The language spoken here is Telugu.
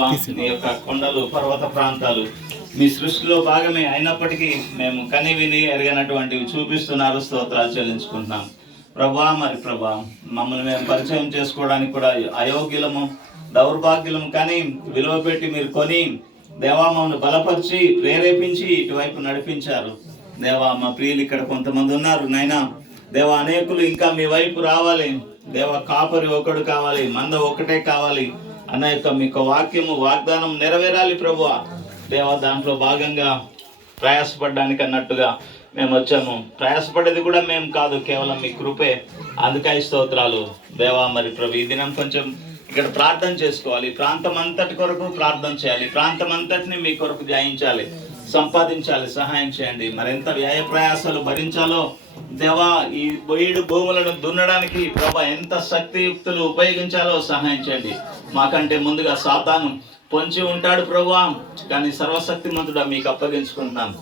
మీ యొక్క కొండలు, పర్వత ప్రాంతాలు మీ సృష్టిలో భాగమే అయినప్పటికీ మేము కని విని ఎరగనటువంటివి చూపిస్తున్నారు. స్తోత్రాలు చెల్లించుకుంటున్నాం ప్రభా. మరి ప్రభా, మమ్మల్ని మేము పరిచయం చేసుకోవడానికి కూడా అయోగ్యులము, దౌర్భాగ్యులము, కానీ విలువ పెట్టి మీరు కొని దేవా మమ్మల్ని బలపరిచి ప్రేరేపించి ఇటువైపు నడిపించారు. దేవా మా ప్రియులు ఇక్కడ కొంతమంది ఉన్నారు నైనా. దేవా అనేకులు ఇంకా మీ వైపు రావాలి. దేవా కాపరి ఒకడు కావాలి, మంద ఒకటే కావాలి అన్న యొక్క మీకు వాక్యము వాగ్దానం నెరవేరాలి ప్రభువా. దేవా దాంట్లో భాగంగా ప్రయాసపడడానికి అన్నట్టుగా మేము వచ్చాము. ప్రయాసపడేది కూడా మేము కాదు, కేవలం మీ కృపే. అందుకై స్తోత్రాలు దేవా. మరి ప్రభు ఈ దినం కొంచెం ఇక్కడ ప్రార్థన చేసుకోవాలి, ప్రాంతం అంతటి కొరకు ప్రార్థన చేయాలి, ప్రాంతం అంతటిని మీ కొరకు ధ్యానించాలి, సంపాదించాలి. సహాయం చేయండి. మరింత వ్యయ ప్రయాసాలు భరించాలో దేవా, ఈ బొయ్యిడు భూములను దున్నడానికి ప్రభా ఎంత శక్తియుక్తులు ఉపయోగించాలో సహాయం చేయండి. మాకంటే ముందుగా సాతాను పొంచి ఉంటాడు ప్రభువా, కానీ సర్వశక్తిమంతుడా మీకు అప్పగించుకుంటున్నాను.